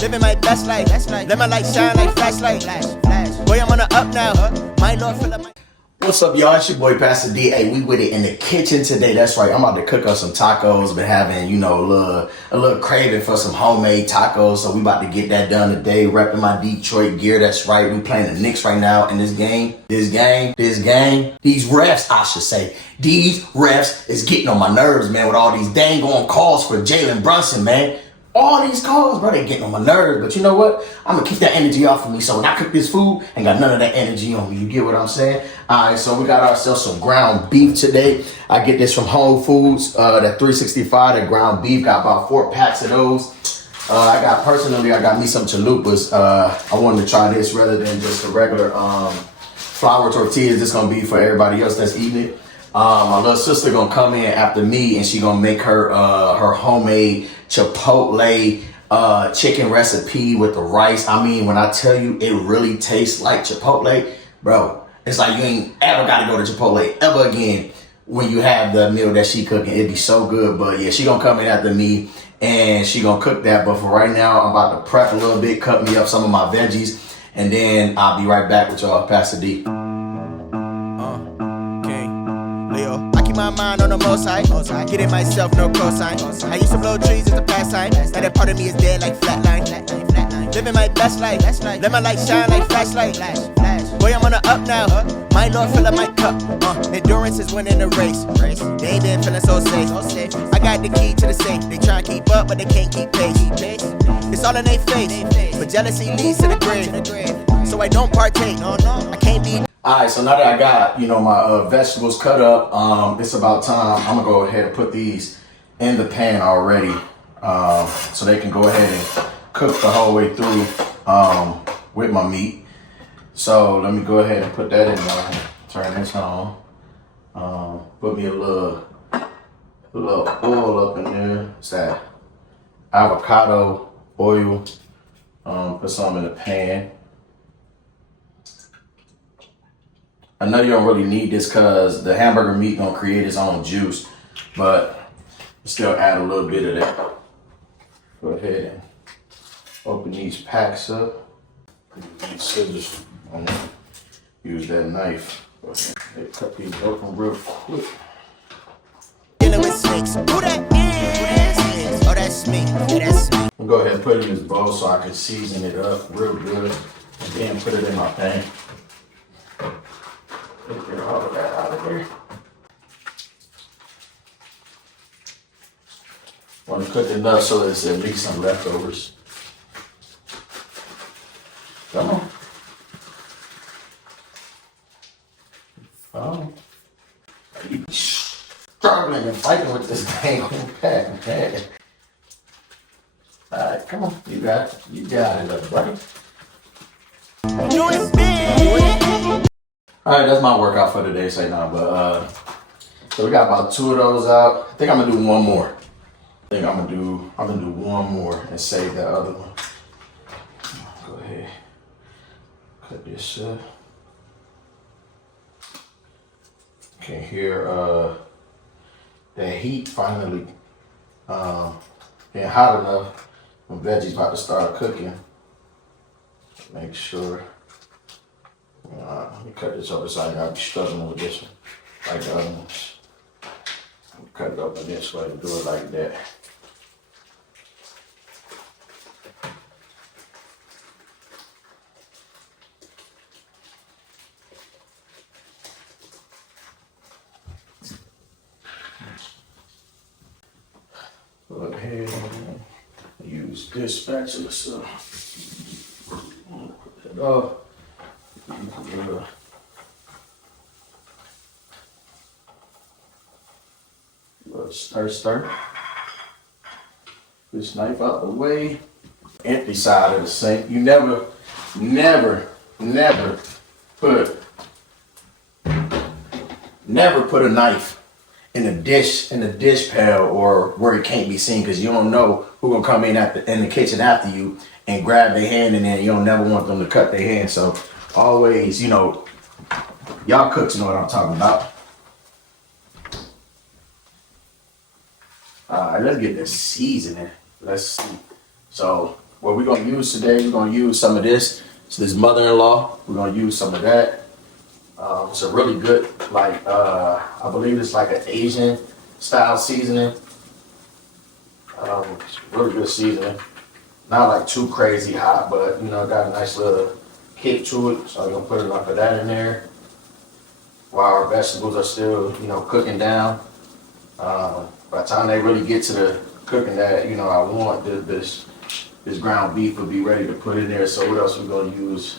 Living my best life. Let my light shine like flashlight. Boy, I'm on the up now. My Lord, fill up my... What's up, y'all? It's your boy, Pastor D. Hey, we with it in the kitchen today. That's right. I'm about to cook up some tacos. Been having, a little craving for some homemade tacos. So we about to get that done today. Repping my Detroit gear. That's right. We playing the Knicks right now in this game. These refs, I should say. These refs is getting on my nerves, man, with all these dang on calls for Jalen Brunson, man. All these calls, bro, they getting on my nerves. But you know what? I'm going to keep that energy off of me. So when I cook this food, ain't got none of that energy on me. You get what I'm saying? All right, so we got ourselves some ground beef today. I get this from Whole Foods. That 365, that ground beef. Got about 4 packs of those. I got me some chalupas. I wanted to try this rather than just a regular flour tortillas. This is going to be for everybody else that's eating it. My little sister going to come in after me, and she going to make her homemade Chipotle chicken recipe with the rice. I mean, when I tell you it really tastes like Chipotle, bro, it's like you ain't ever got to go to Chipotle ever again when you have the meal that she cooking. It'd be so good. But yeah, she gonna come in after me and she gonna cook that. But for right now, I'm about to prep a little bit, cut me up some of my veggies, and then I'll be right back with y'all. Pastor D. Leo. I keep my mind on the most high. Getting myself no cosign. I used to blow trees as a pastime. Now that part of me is dead like flatline. Living my best life. Let my light shine like flashlight. Boy, I'm on the up now. My Lord, fill up my cup. Endurance is winning the race. They ain't been feeling so safe. I got the key to the safe. They try to keep up, but they can't keep pace. It's all in their face. But jealousy leads to the grave. So I don't partake. I can't be. Alright, so now that I got, my vegetables cut up, it's about time. I'm going to go ahead and put these in the pan already so they can go ahead and cook the whole way through with my meat. So let me go ahead and put that in there. Turn this on. Put me a little oil up in there. It's that avocado oil. Put some in the pan. I know you don't really need this because the hamburger meat gonna create its own juice, but still add a little bit of that. Go ahead and open these packs up. Use scissors. I'm gonna use that knife. Go ahead and cut these open real quick. Dealing with snakes. Who that is? Oh, that's me. That's me. I'm gonna go ahead and put it in this bowl so I can season it up real good, and then put it in my pan. Get all of that out of there. Want to cook it enough so there's at least some leftovers. Come on. Oh. You struggling and fighting with this dang whole pack, man. Alright, come on. You got it. You got it, little buddy. Alright, that's my workout for today, say now. But so we got about 2 of those out. I think I'm gonna do one more. I'm gonna do one more and save that other one. Go ahead. Cut this up. Can hear that heat finally getting hot enough when veggies about to start cooking. Make sure. Let me cut this over so I gotta be struggling with this one like the other ones. Cut it open this way and do it like that. Go ahead and use this spatula so put that off. Stir. This knife out the way. Empty side of the sink. You never put a knife in a dish pail or where it can't be seen, because you don't know who gonna come in the kitchen after you and grab their hand, and then you don't never want them to cut their hand. So always, y'all cooks know what I'm talking about. Alright, let's get this seasoning. Let's see. So what we're gonna use today, we're gonna use some of this. It's this mother-in-law. We're gonna use some of that. It's a really good, like I believe it's like an Asian style seasoning. It's really good seasoning. Not like too crazy hot, but you know, got a nice little kick to it. So I'm gonna put enough of that in there while our vegetables are still, you know, cooking down. By the time they really get to the cooking that, you know, I want this ground beef will be ready to put in there. So what else we gonna use?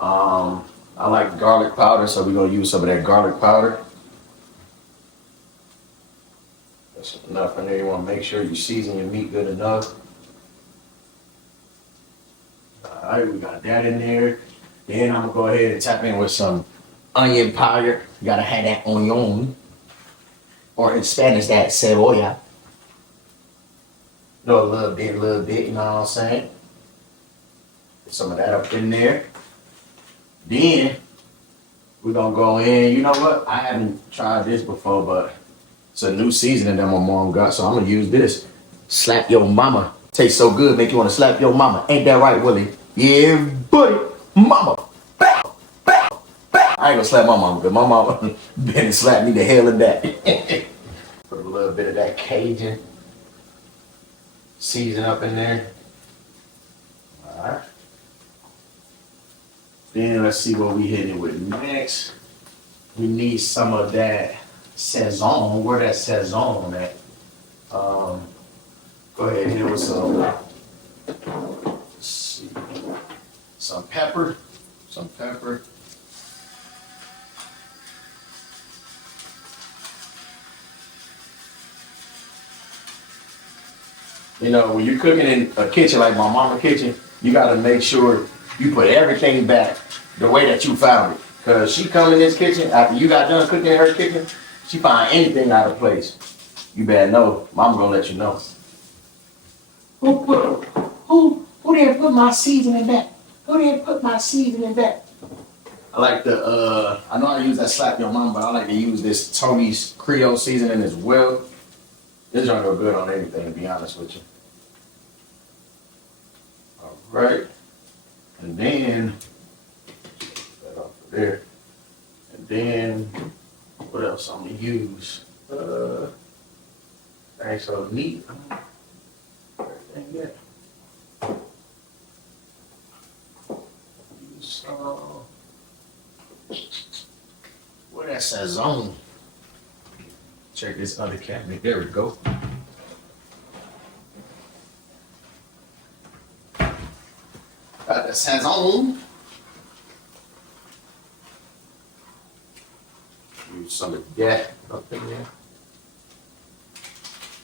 I like garlic powder, so we're gonna use some of that garlic powder. That's enough in there. You wanna make sure you season your meat good enough. All right, we got that in there. Then I'm gonna go ahead and tap in with some onion powder. You gotta have that onion. Or in Spanish, that cebolla. No, a little bit, you know what I'm saying? Put some of that up in there. Then we're gonna go in. You know what? I haven't tried this before, but it's a new seasoning that my mom got, so I'm gonna use this. Slap your mama. Tastes so good, make you wanna slap your mama. Ain't that right, Willie? Yeah, buddy. Mama. Bow, bow, bow. I ain't gonna slap my mama, because my mama been and slapped me the hell of that. Put a little bit of that Cajun season up in there. Alright. Then let's see what we hitting with next. We need some of that Saison. Where that Saison at? Go ahead and hit it with some. Let's see. Some pepper. Some pepper. You know, when you're cooking in a kitchen like my mama's kitchen, you gotta make sure you put everything back the way that you found it. Cause she come in this kitchen, after you got done cooking in her kitchen, she find anything out of place. You better know, mama gonna let you know. Who didn't put my seasoning back? Who didn't put my seasoning back? I like the, I know I use that slap your mama, but I like to use this Tony's Creole seasoning as well. This don't go good on anything, to be honest with you. All right. And then, that off of there. And then, what else I'm gonna use? Ain't so neat. Everything yet. Use where that Saison? Check this other cabinet. There we go. Got the Saison. Use some of that up in there.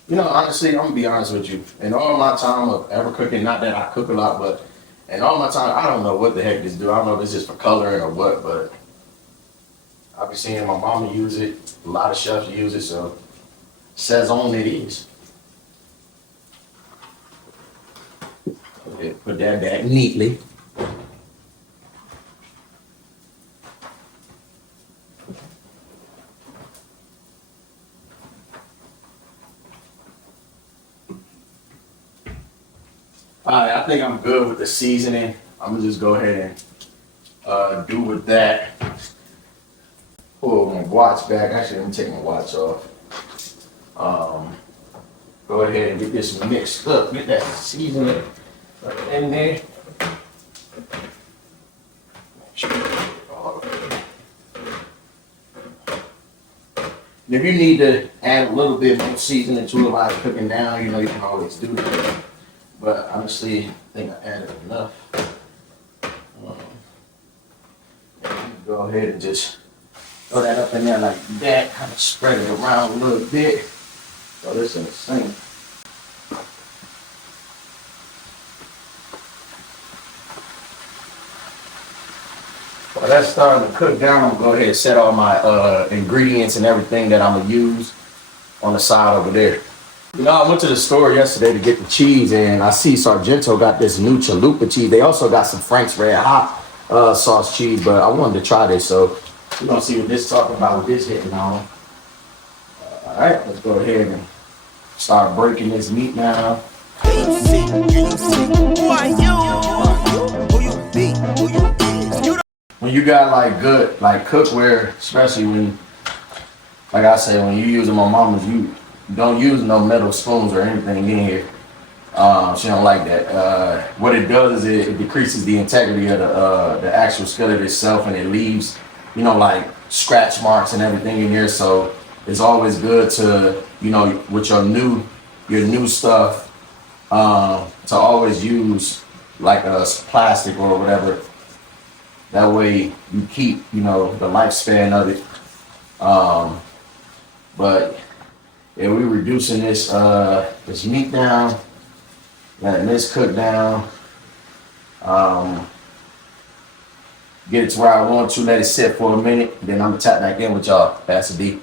You know, honestly, I'm gonna be honest with you. In all my time of ever cooking, not that I cook a lot, but in all my time, I don't know what the heck this do. I don't know if it's just for coloring or what, but I've been seeing my mama use it. A lot of chefs use it, so Saison it is. Okay, put that back neatly. Alright, I think I'm good with the seasoning. I'm gonna just go ahead and do with that. Pull my watch back. Actually, let me take my watch off. Go ahead and get this mixed up. Get that seasoning right in there. And if you need to add a little bit more seasoning to it while it's cooking down, you know, you can always do that. But honestly, I think I added enough. Go ahead and just throw that up in there like that, kind of spread it around a little bit. Throw this in the sink. While that's starting to cook down, I'm gonna go ahead and set all my ingredients and everything that I'm gonna use on the side over there. You know, I went to the store yesterday to get the cheese, and I see Sargento got this new chalupa cheese. They also got some Frank's Red Hot sauce cheese, but I wanted to try this, so we're gonna see what this is talking about with this hitting on. All right, let's go ahead and start breaking this meat now. Can you see? Can you see? Who are you? Who you be? Who you is? You When you got like good, like cookware, especially when, like I say, when you using my mama's, you don't use no metal spoons or anything in here. She don't like that. What it does is it decreases the integrity of the actual skillet itself, and it leaves, like scratch marks and everything in here. So it's always good to, with your new stuff, to always use like a plastic or whatever. That way you keep, the lifespan of it. But yeah, we're reducing this meat down, letting this cook down. Get it to where I want to, let it sit for a minute, then I'm gonna tap back in with y'all. Pastor D.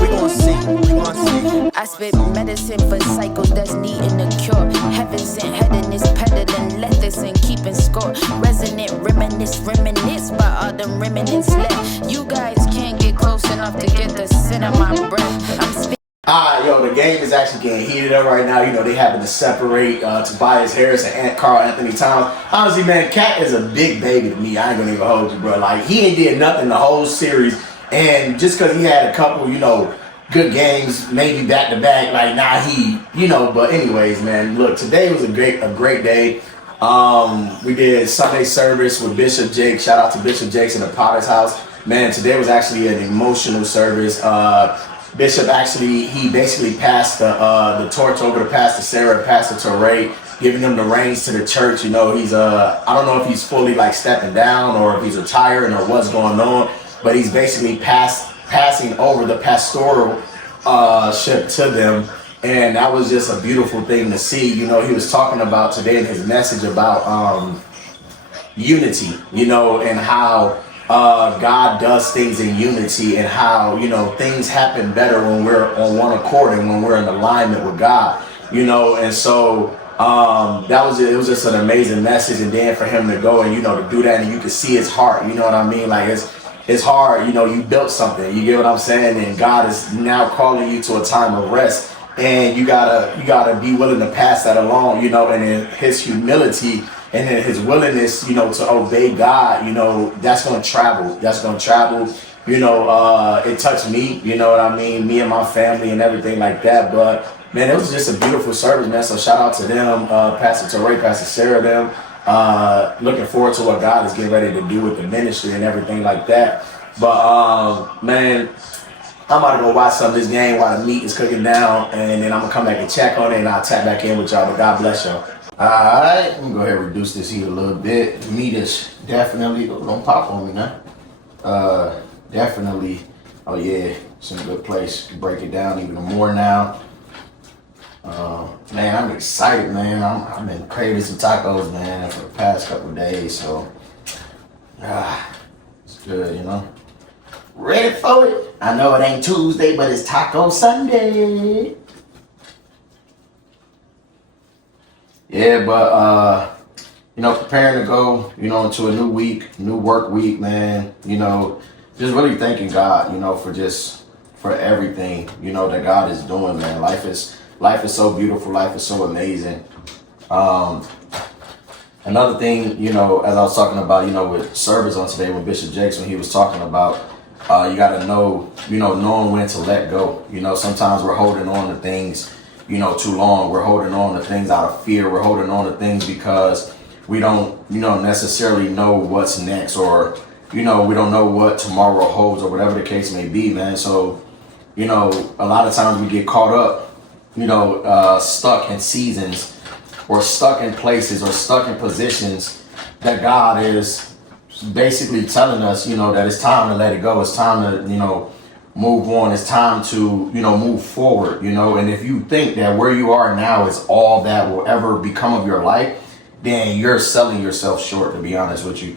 we gon' see. We gon' see. I spit medicine for cycles that's needing a cure. Heaven sent heading is peddling letters and keeping score. Resonant, reminisce by all them remnants left. You guys can't get close enough to get the scent of my breath. I'm spitting. The game is actually getting heated up right now. They having to separate Tobias Harris and Carl Anthony Towns. Honestly, man, Cat is a big baby to me. I ain't gonna even hold you, bro. Like, he ain't did nothing the whole series. And just because he had a couple, good games, maybe back to back, like, but anyways, man, look, today was a great day. We did Sunday service with Bishop Jake. Shout out to Bishop Jakes in the Potter's house. Man, today was actually an emotional service. Bishop he basically passed the torch over to Pastor Sarah and Pastor Torrey, giving them the reins to the church. He's I don't know if he's fully like stepping down or if he's retiring or what's going on, but he's basically passing over the pastoral ship to them. And that was just a beautiful thing to see. He was talking about today in his message about unity, and how God does things in unity, and how, things happen better when we're on one accord and when we're in alignment with God, and so it was just an amazing message. And then for him to go and, to do that, and you can see his heart, you know what I mean? Like, it's hard, you built something, you get what I'm saying? And God is now calling you to a time of rest, and you gotta be willing to pass that along, and in his humility and in his willingness, to obey God, that's going to travel. It touched me, you know what I mean? Me and my family and everything like that. But man, it was just a beautiful service, man. So shout out to them, Pastor Torrey, Pastor Sarah, them. Looking forward to what God is getting ready to do with the ministry and everything like that. But man, I'm about to go watch some of this game while the meat is cooking down, and then I'm gonna come back and check on it, and I'll tap back in with y'all. But God bless y'all. Alright, let me go ahead and reduce this heat a little bit. The meat is definitely, don't pop on me now. Definitely, oh yeah, it's in a good place to break it down even more now. Man, I'm excited, man. I've been craving some tacos, man, for the past couple of days, so it's good, Ready for it? I know it ain't Tuesday, but it's Taco Sunday. Yeah, but preparing to go, into a new week, new work week, man. Just really thanking God, for everything, that God is doing, man. Life is so beautiful. Life is so amazing. Another thing, as I was talking about, with service on today with Bishop Jakes, when he was talking about, you got to know, knowing when to let go. Sometimes we're holding on to things, too long. We're holding on to things out of fear. We're holding on to things because we don't, necessarily know what's next, or, we don't know what tomorrow holds, or whatever the case may be, man. So, a lot of times we get caught up, stuck in seasons, or stuck in places, or stuck in positions that God is basically telling us, that it's time to let it go. It's time to, move on. It's time to, move forward, and if you think that where you are now is all that will ever become of your life, then you're selling yourself short, to be honest with you.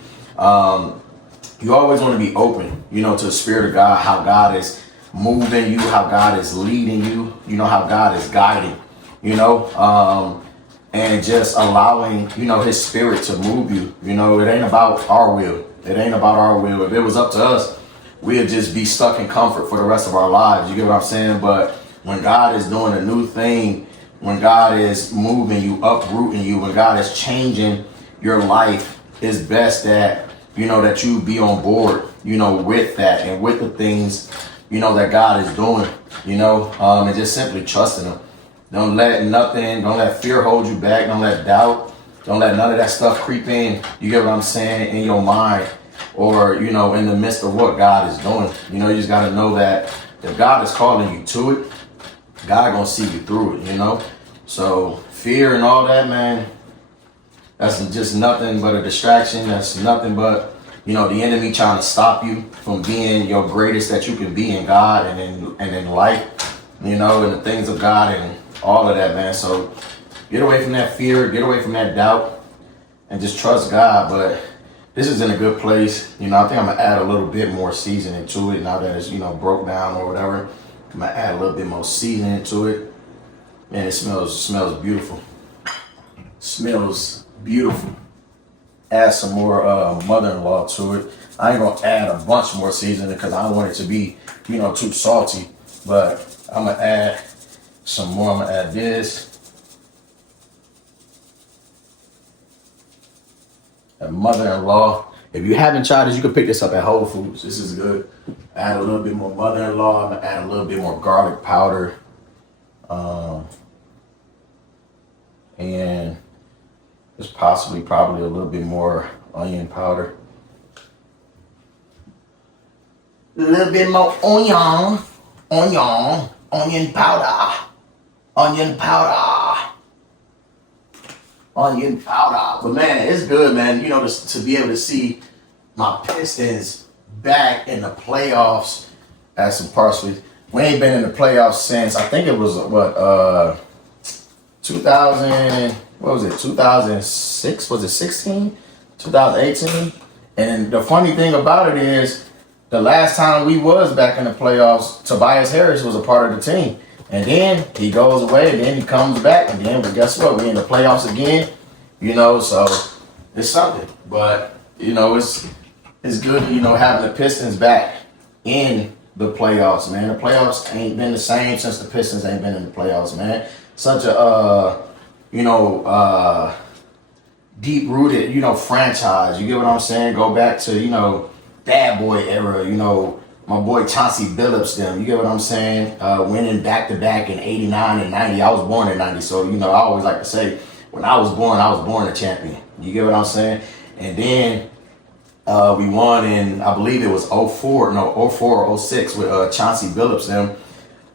You always want to be open, to the Spirit of God, how God is moving you, how God is leading you, how God is guiding, and just allowing, his Spirit to move you. It ain't about our will. It ain't about our will. If it was up to us, we'd just be stuck in comfort for the rest of our lives. You get what I'm saying? But when God is doing a new thing, when God is moving you, uprooting you, when God is changing your life, it's best that, you know, that you be on board, you know, with that and with the things, you know, that God is doing, you know, and just simply trusting him. Don't let fear hold you back. Don't let doubt, don't let none of that stuff creep in. You get what I'm saying? In your mind, or, you know, in the midst of what God is doing. You know, you just got to know that if God is calling you to it, God gonna see you through it, you know? So fear and all that, man, that's just nothing but a distraction. That's nothing but, you know, the enemy trying to stop you from being your greatest that you can be in God and in life, you know, and the things of God and all of that, man. So get away from that fear, get away from that doubt, and just trust God. But this is in a good place. You know, I think I'm gonna add a little bit more seasoning to it now that it's, you know, broke down or whatever. I'm gonna add a little bit more seasoning to it. And it smells beautiful. Smells beautiful. Add some more mother-in-law to it. I ain't gonna add a bunch more seasoning because I don't want it to be, you know, too salty. But I'm gonna add some more. I'm gonna add this. And mother-in-law. If you haven't tried this, you can pick this up at Whole Foods. This is good. Add a little bit more mother-in-law. I'm gonna add a little bit more garlic powder. And there's probably a little bit more onion powder. A little bit more onion powder. Onion powder. But man, it's good, man. You know, to be able to see my Pistons back in the playoffs. Add some parsley. We ain't been in the playoffs since, I think it was 2006? Was it 16? 2018? And the funny thing about it is, the last time we was back in the playoffs, Tobias Harris was a part of the team. And then he goes away, and then he comes back, and then, but guess what? We're in the playoffs again, you know, so it's something. But, you know, it's good, you know, having the Pistons back in the playoffs, man. The playoffs ain't been the same since the Pistons ain't been in the playoffs, man. Such a, deep-rooted, you know, franchise. You get what I'm saying? Go back to, you know, Bad Boy era, you know, my boy Chauncey Billups them. You get what I'm saying? Winning back-to-back in 89 and 90. I was born in 90, so, you know, I always like to say, when I was born a champion. You get what I'm saying? And then we won in, I believe it was 04 or 06 with Chauncey Billups them.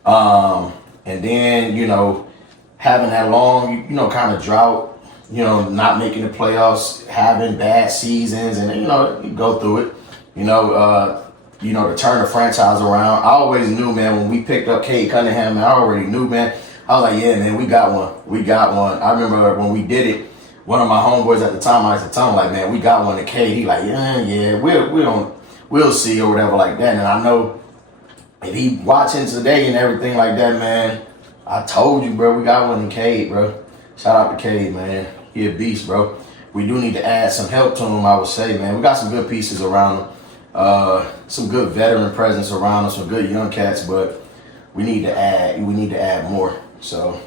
And then, you know, having that long, you know, kind of drought, you know, not making the playoffs, having bad seasons, and, you know, you go through it, you know, to turn the franchise around. I always knew, man, when we picked up Cade Cunningham, man, I already knew, man. I was like, yeah, man, we got one. I remember when we did it, one of my homeboys at the time, I used to tell him, like, man, we got one to Cade. He like, yeah, we'll see or whatever like that. And I know if he watching today and everything like that, man, I told you, bro, we got one in Cade, bro. Shout out to Cade, man. He a beast, bro. We do need to add some help to him, I would say, man. We got some good pieces around him. Some good veteran presence around him, some good young cats, but we need to add more. So,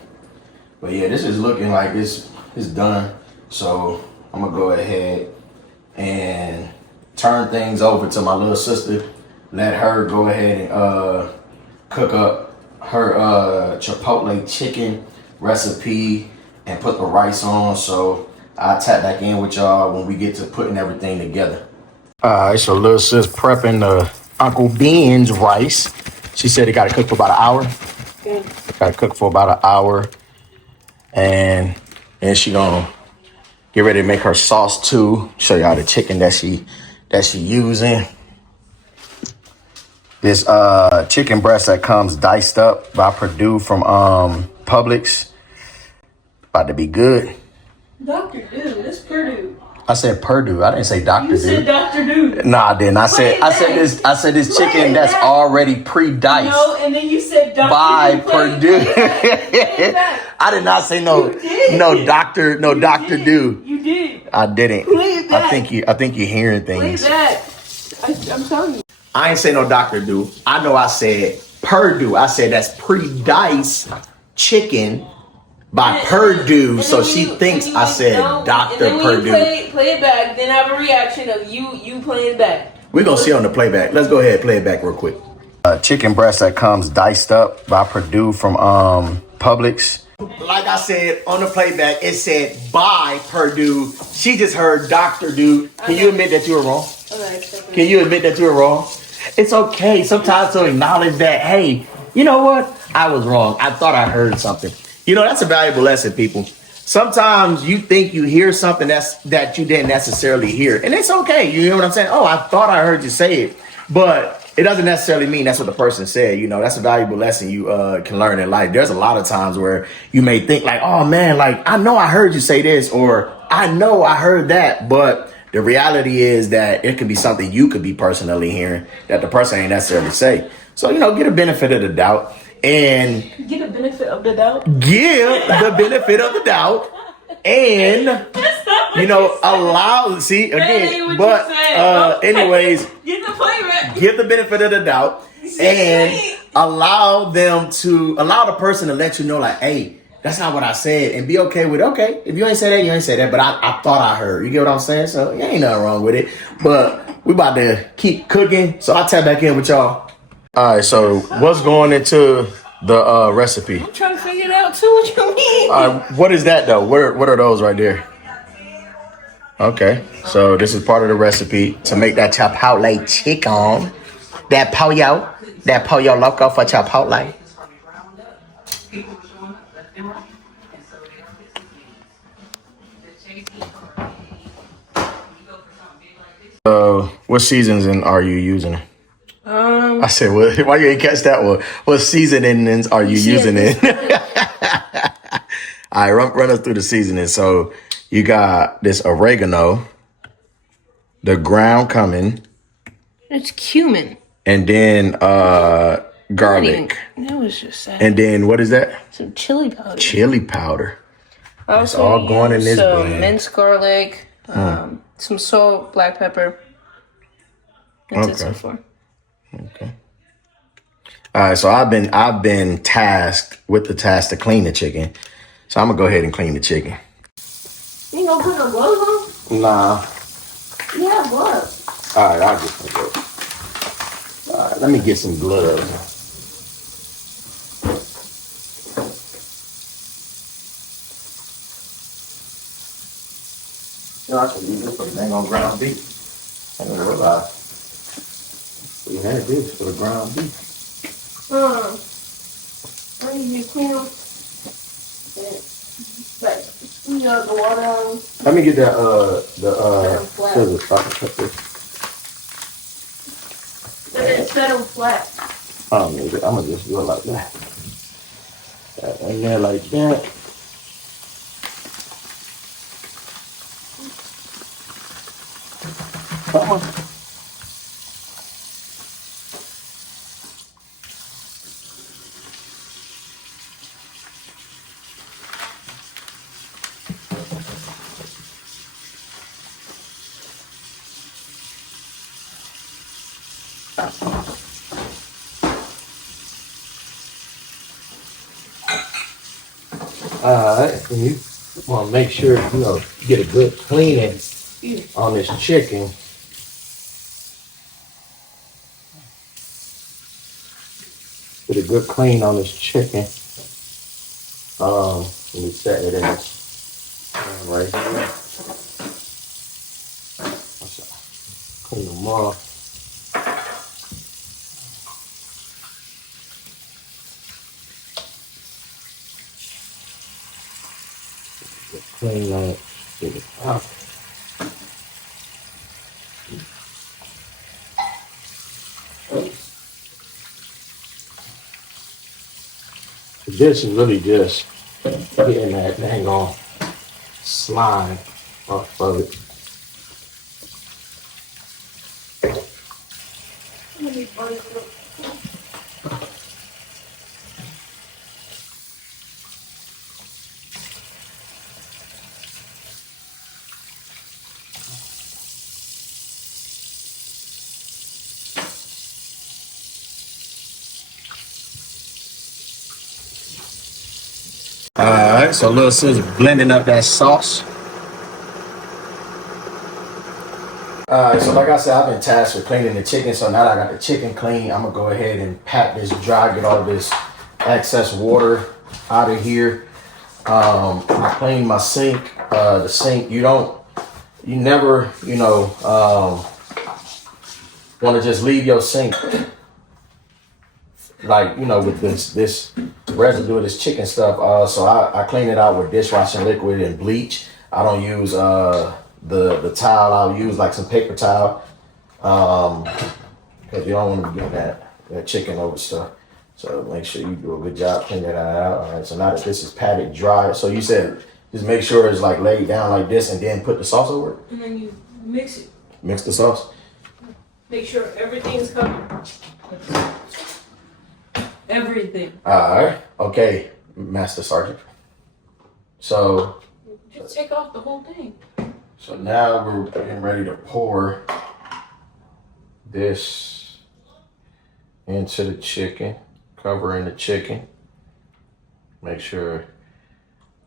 but yeah, this is looking like it's done. So I'm gonna go ahead and turn things over to my little sister. Let her go ahead and cook up her chipotle chicken recipe and put the rice on. So I'll tap back in with y'all when we get to putting everything together. Alright, so little sis prepping the Uncle Ben's rice. She said it gotta cook for about an hour. Good. Gotta cook for about an hour. And then she gonna get ready to make her sauce too. Show y'all the chicken that she using. This chicken breast that comes diced up by Purdue from Publix. About to be good. Dr. Dude, it's Purdue. I said Purdue. I didn't say Dr. You said Dr. Dude. No, I didn't. I said this chicken that's already pre-diced. No, and then you said Dr. by Dude. Purdue. I did not say no Dr. Dude. You did. I didn't. Play that. I think you're hearing things. Play that. I'm telling you. I ain't say no Dr. Dude. I know I said Purdue. I said that's pre-diced chicken by Purdue, so she thinks I said Dr. And then Purdue. when you play it back, then have a reaction of you playing it back. We're going to see on the playback. Let's go ahead, play it back real quick. Chicken breast that comes diced up by Purdue from Publix. Like I said on the playback, it said by Purdue. She just heard Dr. Dude. Can you admit that you were wrong? Can you admit that you were wrong? It's okay sometimes to acknowledge that, hey, you know what? I was wrong. I thought I heard something. You know, that's a valuable lesson, people. Sometimes you think you hear something that you didn't necessarily hear. And it's okay. You know what I'm saying? Oh, I thought I heard you say it. But it doesn't necessarily mean that's what the person said. You know, that's a valuable lesson you can learn in life. There's a lot of times where you may think like, oh, man, like, I know I heard you say this, or I know I heard that. But the reality is that it could be something you could be personally hearing that the person ain't necessarily say. So, you know, get a benefit of the doubt. And Get a benefit of the doubt. give the benefit of the doubt, and you know, allow. See again, but anyways, give the benefit of the doubt, and allow the person to let you know, like, hey, that's not what I said, and be okay with it. Okay, if you ain't say that, you ain't say that, but I thought I heard. You get what I'm saying? So yeah, ain't nothing wrong with it. But we about to keep cooking, so I'll tap back in with y'all. All right, so what's going into the recipe? I'm trying to figure it out too. What you mean? What is that though? What are those right there? Okay, so this is part of the recipe to make that chipotle chicken. That pollo loco for chipotle. What seasons are you using? I said, why you ain't catch that one? What seasonings are you using it? All right, run us through the seasoning. So you got this oregano, the ground cumin. It's cumin. And then garlic. That was just sad. And then what is that? Some chili powder. Chili powder. It's all going in this blend. Minced garlic, some salt, black pepper. That's it so far. Okay. All right, so I've been tasked with the task to clean the chicken. So I'm gonna go ahead and clean the chicken. You gonna put no gloves on? Nah. You have gloves. All right, I'll get some gloves. All right, let me get some gloves. You know, I should use this for the dang on ground beef. I didn't realize we had this for the ground beef. I need to clean them. Like, you know, the water on. Let me get that scissors so I can cut this. Set them flat. I don't need it. I'm gonna just do it like that. And there like that. Come on. Alright, and you want to make sure you get a good cleaning on this chicken. Get a good clean on this chicken. Let me set it in this right here. Clean them off. Clean that. Get it out. This is really just getting that dang on slime off of it. Alright, right, so little sis blending up that sauce. Alright, so like I said, I've been tasked with cleaning the chicken, so now that I got the chicken clean, I'm gonna go ahead and pat this dry, get all this excess water out of here. I cleaned my sink. The sink, you never, want to just leave your sink like, with this residue of this chicken stuff. So I clean it out with dishwashing liquid and bleach. I don't use the towel. I'll use like some paper towel, because you don't want to be getting that chicken over stuff. So make sure you do a good job cleaning that out. All right, so now that this is patted dry, so you said just make sure it's like laid down like this and then put the sauce over it? And then you mix it. Mix the sauce? Make sure everything's covered. Everything. Alright, okay, Master Sergeant. So Just take off the whole thing. So now we're getting ready to pour this into the chicken, covering the chicken. Make sure,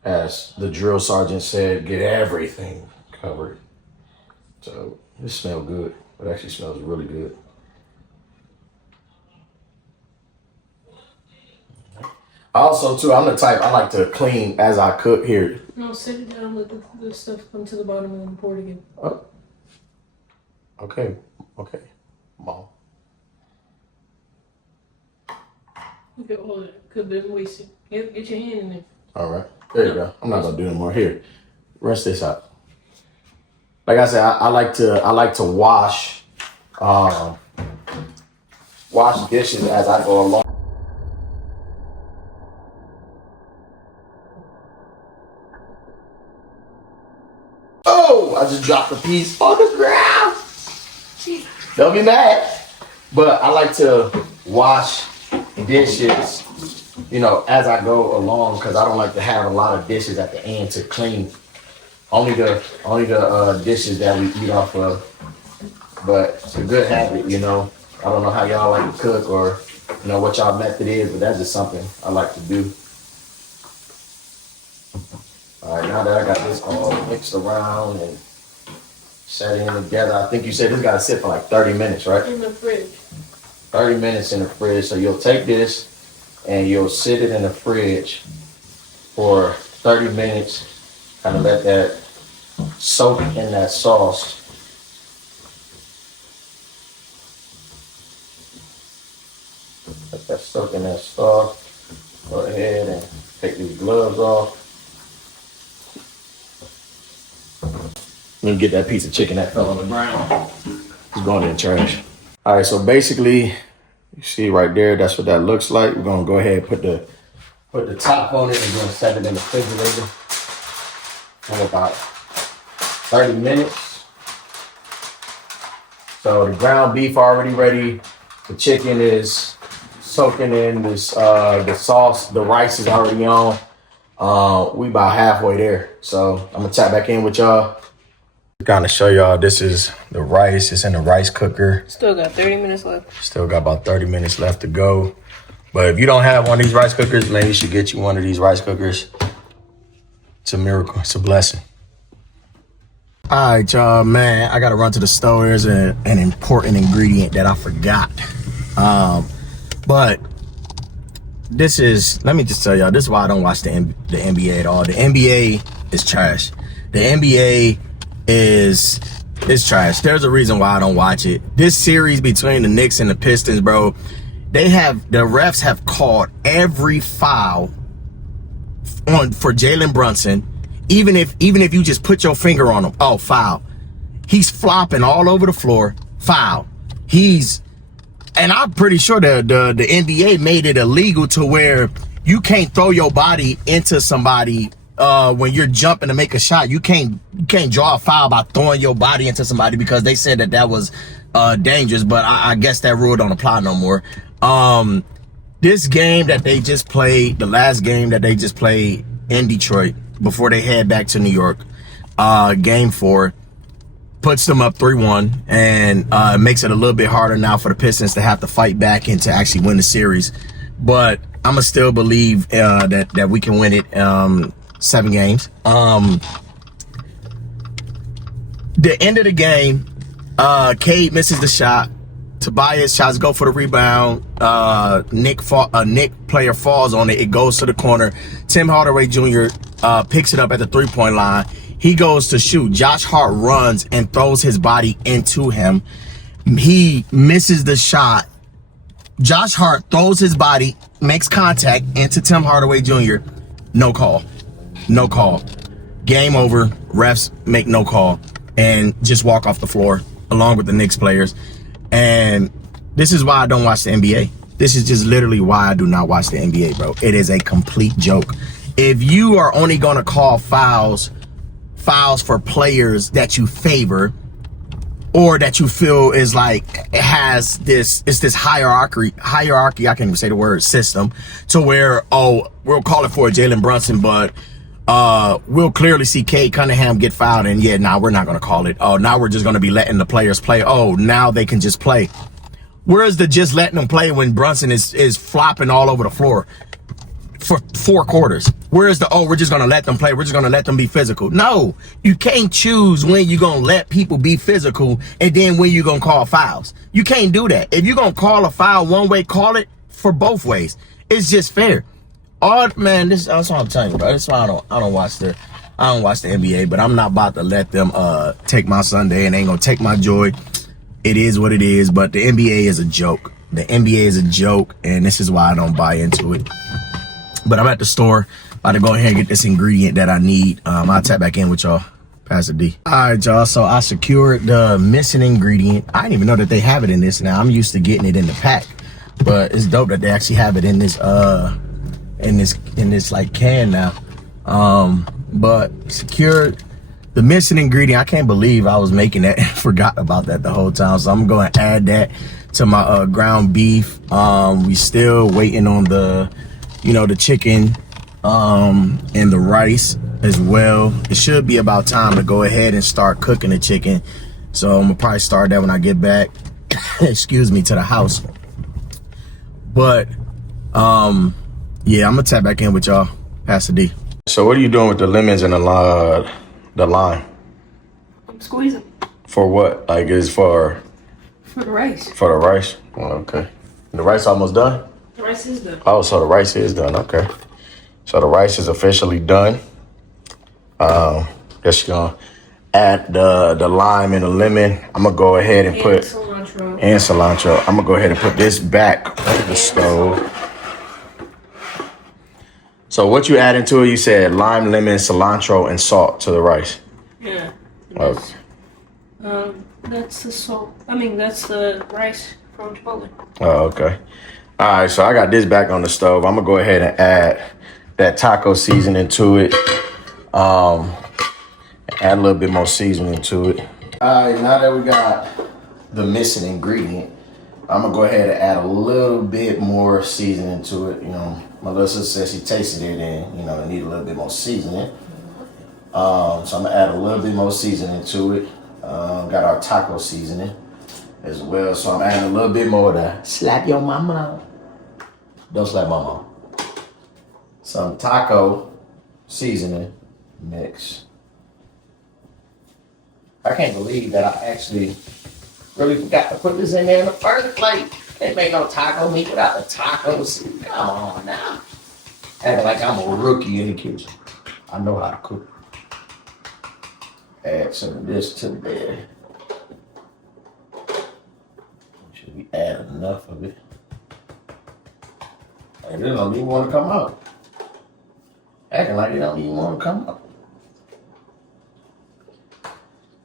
as the drill sergeant said, get everything covered. So this smells good. It actually smells really good. Also, too, I'm the type, I like to clean as I cook here. No, sit it down, let the stuff come to the bottom and then pour it again. Oh. Okay, Mom. Okay, hold it. Could have been wasted. Yep, get your hand in there. All right, there you go. I'm not gonna do any more. Here, rinse this out. Like I said, I like to wash dishes as I go along. Oh, I just dropped a piece on the ground. Don't be mad. But I like to wash dishes, as I go along, because I don't like to have a lot of dishes at the end to clean. Only the dishes that we eat off of. But it's a good habit, I don't know how y'all like to cook or what y'all method is, but that's just something I like to do. All right, now that I got this all mixed around and set in together, I think you said this got to sit for like 30 minutes, right? In the fridge. 30 minutes in the fridge. So you'll take this and you'll sit it in the fridge for 30 minutes, kind of let that soak in that sauce. Let that soak in that sauce. Go ahead and take these gloves off. Let me get that piece of chicken that fell on the ground. It's going in the trash. All right, so basically, you see right there, that's what that looks like. We're gonna go ahead and put the top on it and we're gonna set it in the refrigerator for about 30 minutes. So the ground beef already ready. The chicken is soaking in this the sauce. The rice is already on. We about halfway there. So I'm gonna tap back in with y'all. Kind of show y'all, this is the rice. It's in the rice cooker. Still got 30 minutes left. Still got about 30 minutes left to go. But if you don't have one of these rice cookers, man, you should get you one of these rice cookers. It's a miracle. It's a blessing. All right, y'all, man. I got to run to the store. There's an important ingredient that I forgot. But this is, let me just tell y'all, this is why I don't watch the NBA at all. The NBA is trash. The NBA is trash. There's a reason why I don't watch it. This series between the Knicks and the Pistons, bro, the refs have called every foul for Jalen Brunson. Even if you just put your finger on him, oh, foul. He's flopping all over the floor, foul. And I'm pretty sure the NBA made it illegal to where you can't throw your body into somebody when you're jumping to make a shot. You can't draw a foul by throwing your body into somebody because they said that was dangerous, but I guess that rule don't apply no more. This game that they just played, the last game that they just played in Detroit before they head back to New York, game 4, puts them up 3-1 and makes it a little bit harder now for the Pistons to have to fight back and to actually win the series. But I'ma still believe that we can win it. 7 games. The end of the game, Cade misses the shot. Tobias tries to go for the rebound. Nick player falls on it. It goes to the corner. Tim Hardaway Jr. Picks it up at the 3-point line. He goes to shoot. Josh Hart runs and throws his body into him. He misses the shot. Josh Hart throws his body, makes contact into Tim Hardaway Jr. No call. No call. Game over. Refs make no call and just walk off the floor along with the Knicks players. And this is why I don't watch the NBA. This is just literally why I do not watch the NBA, bro. It is a complete joke. If you are only going to call fouls for players that you favor or that you feel is like it has this hierarchy, I can't even say the word, system, to where, oh, we'll call it for Jalen Brunson, but we'll clearly see Cade Cunningham get fouled, and yeah, nah, we're not going to call it. Oh, now we're just going to be letting the players play. Oh, now they can just play. Where's the just letting them play when Brunson is flopping all over the floor for 4 quarters? Where's the, oh, we're just going to let them play. We're just going to let them be physical. No, you can't choose when you're going to let people be physical and then when you're going to call fouls. You can't do that. If you're going to call a foul one way, call it for both ways. It's just fair. Man, that's what I'm telling you, bro. That's why I don't watch the NBA, but I'm not about to let them take my Sunday, and they ain't gonna take my joy. It is what it is, but the NBA is a joke. The NBA is a joke, and this is why I don't buy into it. But I'm at the store, about to go ahead and get this ingredient that I need. I'll tap back in with y'all. Pass the D. All right, y'all. So I secured the missing ingredient. I didn't even know that they have it in this now. I'm used to getting it in the pack, but it's dope that they actually have it in this like can now. But secured the missing ingredient. I can't believe I was making that and forgot about that the whole time. So I'm going to add that to my ground beef. We still waiting on the chicken and the rice as well. It should be about time to go ahead and start cooking the chicken. So I'm gonna probably start that when I get back, excuse me, to the house. But yeah, I'm gonna tap back in with y'all. Pass the D. So what are you doing with the lemons and the lime? I'm squeezing. For what? Like, it's for the rice. For the rice? Oh, okay. The rice almost done? The rice is done. Oh, so the rice is done. Okay. So the rice is officially done. Guess you're gonna add the lime and the lemon. I'm gonna go ahead and put cilantro. I'm gonna go ahead and put this back on the stove. So what you add into it? You said lime, lemon, cilantro, and salt to the rice. Yeah. Okay. That's the salt. That's the rice from Chipotle. Oh, okay. All right, so I got this back on the stove. I'm gonna go ahead and add that taco seasoning to it. Add a little bit more seasoning to it. All right, now that we got the missing ingredient, I'm gonna go ahead and add a little bit more seasoning to it. My little sister said she tasted it and, it need a little bit more seasoning. So I'm gonna add a little bit more seasoning to it. Got our taco seasoning as well. So I'm adding a little bit more to slap your mama. Don't slap my mama. Some taco seasoning mix. I can't believe that I actually really forgot to put this in there in the first place. Can't make no taco meat without the tacos. Come on now. Acting like I'm a rookie in the kitchen. I know how to cook. Add some of this to there. Should we add enough of it? And it don't even want to come out. Acting like it don't even want to come out.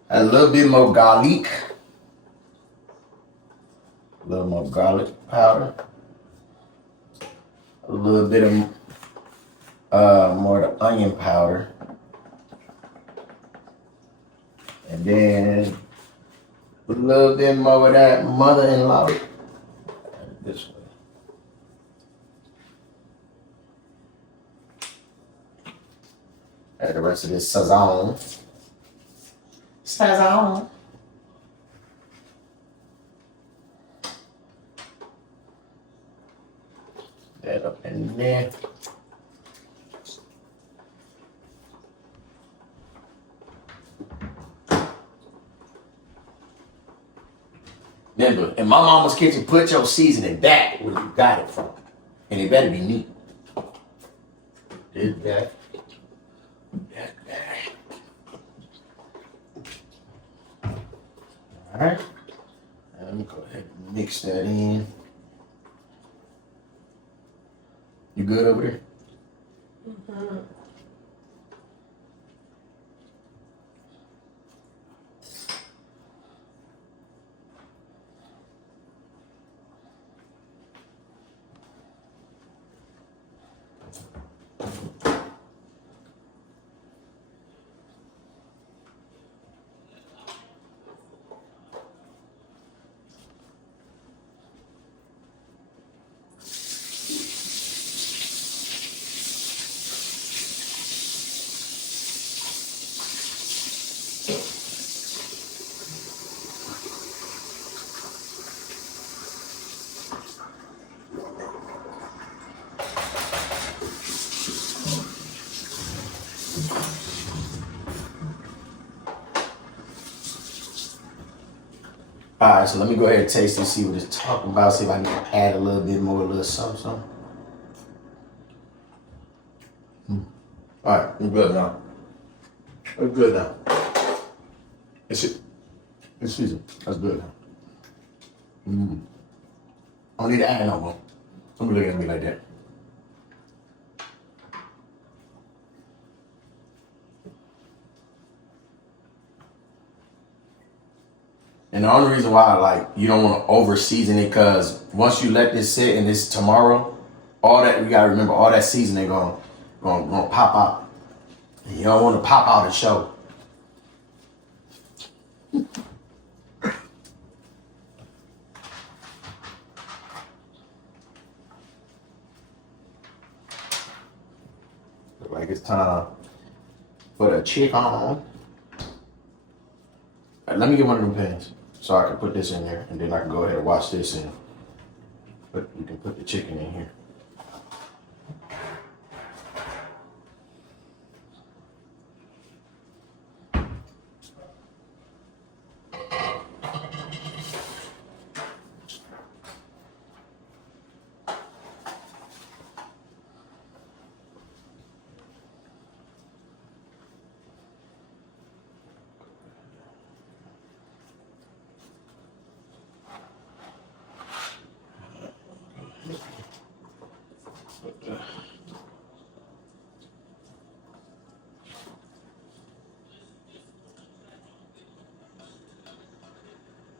A little bit more garlic. A little more garlic powder. A little bit of more of the onion powder. And then a little bit more of that mother-in-law. This way. Add the rest of this sazon. Sazon. That up in there. Remember, in my mama's kitchen, put your seasoning back where you got it from. And it better be neat. This back. That back. Alright. Let me go ahead and mix that in. You good over there? Mm-hmm. Alright, so let me go ahead and taste this, see what it's talking about, see if I need to add a little bit more, a little something. Alright, we're good now. We're good now. It's seasoned. That's good now. I don't need to add no more. Somebody looking at me like that. And the only reason why you don't want to over season it, because once you let this sit and this tomorrow, all that, you gotta remember, all that seasoning gonna pop out. And you don't want to pop out and show. Look like it's time for the chicken. Let me get one of them pans so I can put this in there, and then I can go ahead and wash this in. But we can put the chicken in here.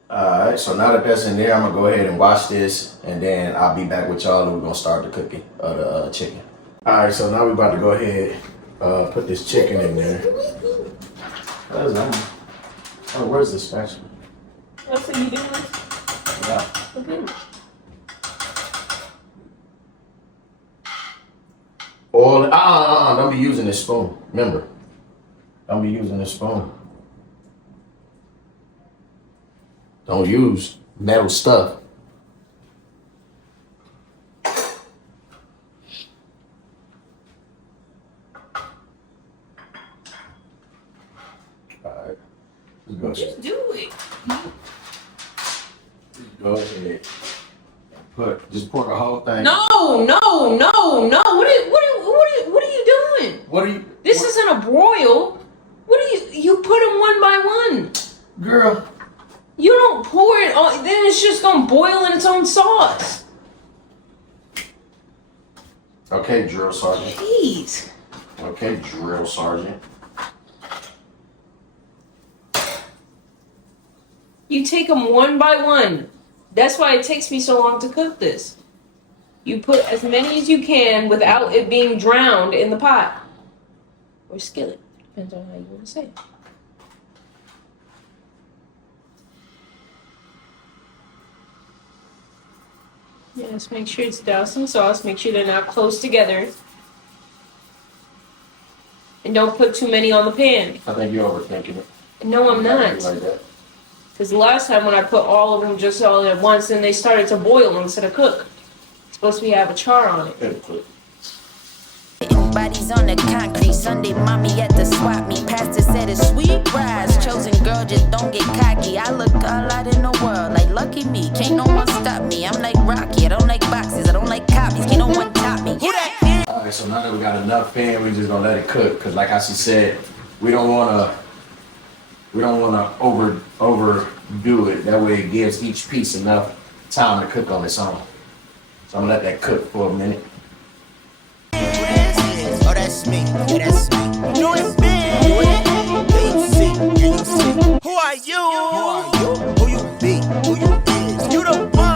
Alright, so now that that's in there, I'm gonna go ahead and wash this, and then I'll be back with y'all and we're gonna start the cooking of the chicken. Alright, so now we're about to go ahead put this chicken in there. Where's the spatula? What's what you doing? Yeah. Okay. Oil, don't be using this spoon. Remember, don't be using this spoon. Don't use metal stuff. Alright. Just do it. Go ahead. Just pour the whole thing. No. What are you doing? What are you? This isn't a broil. You put them one by one. Girl. You don't pour it on, then it's just gonna boil in its own sauce. Okay, drill sergeant. Jeez. Okay, drill sergeant. You take them one by one. That's why it takes me so long to cook this. You put as many as you can without it being drowned in the pot. Or skillet. Depends on how you want to say it. Yes, make sure it's doused in sauce. Make sure they're not close together. And don't put too many on the pan. I think you're overthinking it. No, I'm not. Like that. Because the last time when I put all of them just all at once, then they started to boil instead of cook. It's supposed to have a char on it. By bodies on the concrete. Sunday, mommy at the swap meet. Pastor said it's sweet rise. Chosen girl, just don't get cocky. I look all out in the world like lucky me. Can't no one stop me. I'm like Rocky. I don't like boxes. I don't like copies. Can't no one top me. Alright, so now that we got enough pan, we just gonna let it cook. Cause like I said, we don't wanna overdo it. That way it gives each piece enough time to cook on its own. So I'm gonna let that cook for a minute. Oh, that's me. Yeah, that's me. No, it's me. Yeah, you see. Yeah, you see. Who are you? Who are you? Who you be? Who you is? You the one.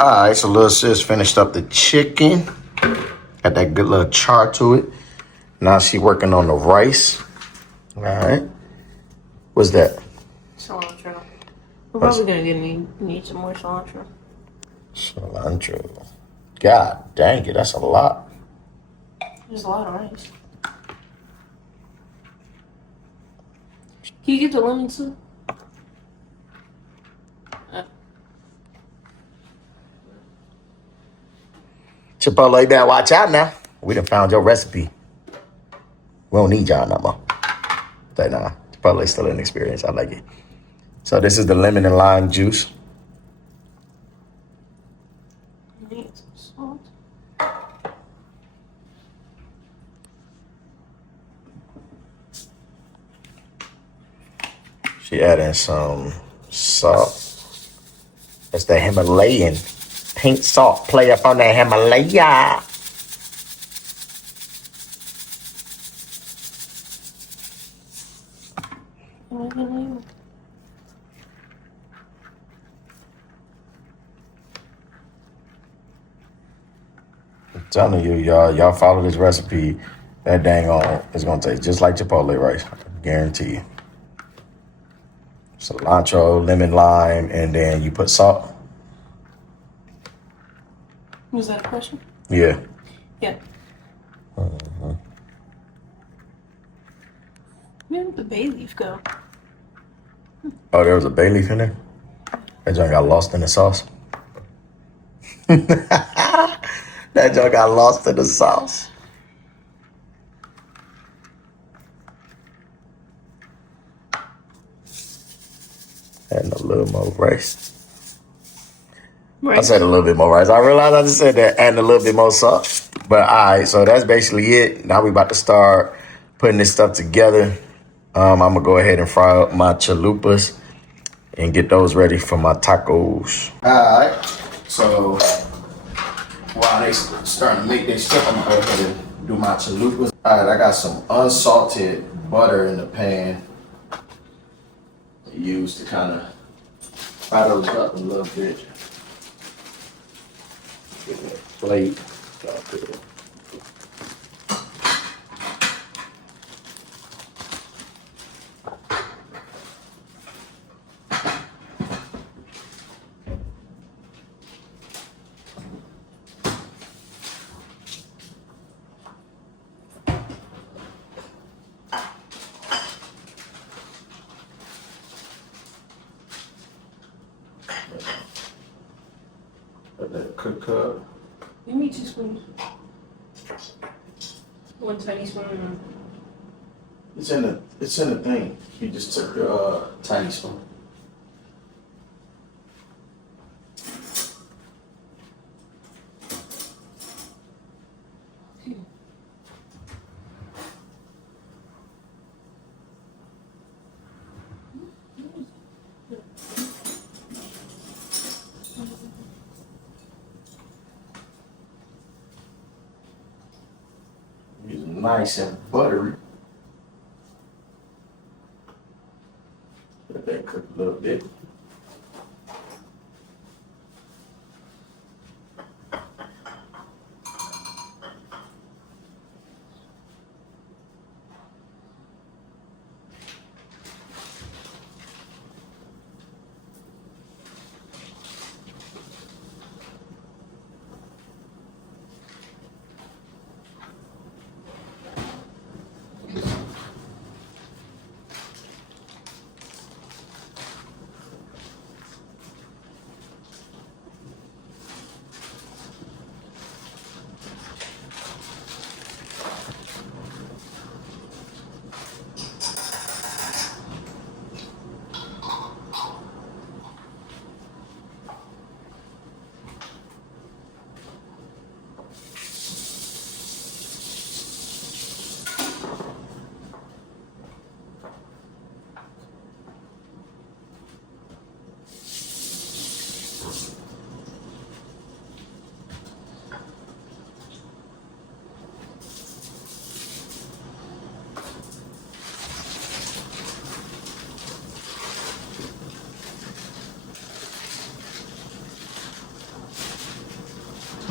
Alright, so little sis finished up the chicken. Got that good little char to it. Now she working on the rice. Alright. What's that? Cilantro. We're probably gonna need some more cilantro. Cilantro. God dang it, that's a lot. There's a lot of rice. Can you get the lemon soup? Chipotle, better watch out now. We done found your recipe. We don't need y'all no more. But nah, Chipotle's still an experience. I like it. So this is the lemon and lime juice. Need some salt. She adding some salt. That's the Himalayan pink salt. Play up on that Himalaya. I'm telling you, y'all follow this recipe. That dang on is gonna taste just like Chipotle rice. I guarantee you. Cilantro, lemon, lime, and then you put salt. Was that a question? Yeah. Yeah. Where did the bay leaf go? Oh, there was a bay leaf in there? That joint got lost in the sauce. That joint got lost in the sauce. And a little more rice. I said a little bit more rice. I realized I just said that, and a little bit more salt. But all right, so that's basically it. Now we about to start putting this stuff together. I'm gonna go ahead and fry up my chalupas and get those ready for my tacos. All right, so while they starting to make their stuff, I'm gonna go ahead and do my chalupas. All right, I got some unsalted butter in the pan. Use to kind of fry those up a little bit. Get that plate. Let that cook up. You need 2 spoons. 1 tiny spoon. It's in the thing. You just took the tiny spoon. It's nice and buttery. Let that cook a little bit.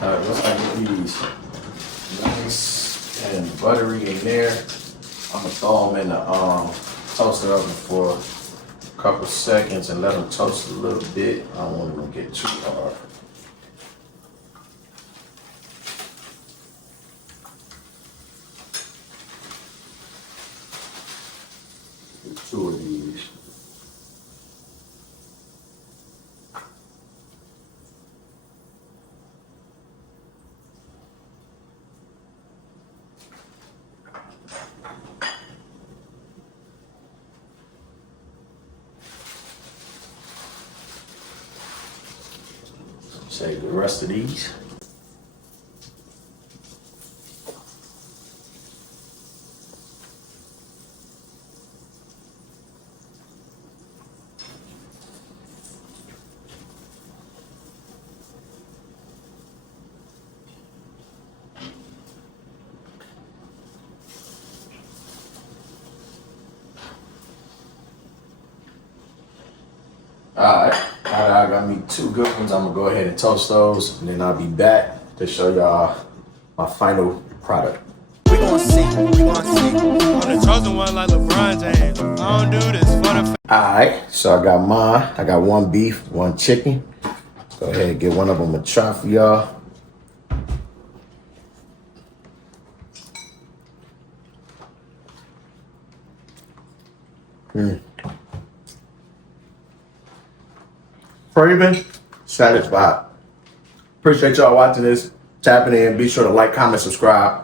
Alright, once I get these nice and buttery in there, I'm gonna throw them in the toaster oven for a couple seconds and let them toast a little bit. I don't want them to get too hard. Get 2 of these. Save the rest of these. Alright, I got me 2 good ones. I'm gonna go ahead and toast those, and then I'll be back to show y'all my final product. We gon' see, we gon' see. I'm the chosen one like LeBron James. I don't do this for the Alright, so I got mine. I got 1 beef, 1 chicken. Go ahead and get one of them a try for y'all. Craving, satisfied. Appreciate y'all watching this. Tapping in. Be sure to like, comment, subscribe.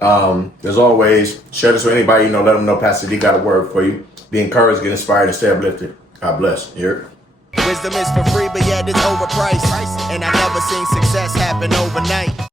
As always, share this with anybody you know. Let them know Pastor D got a word for you. Be encouraged, get inspired, and stay uplifted. God bless. Here. Wisdom is for free, but yet it's overpriced. And I never seen success happen overnight.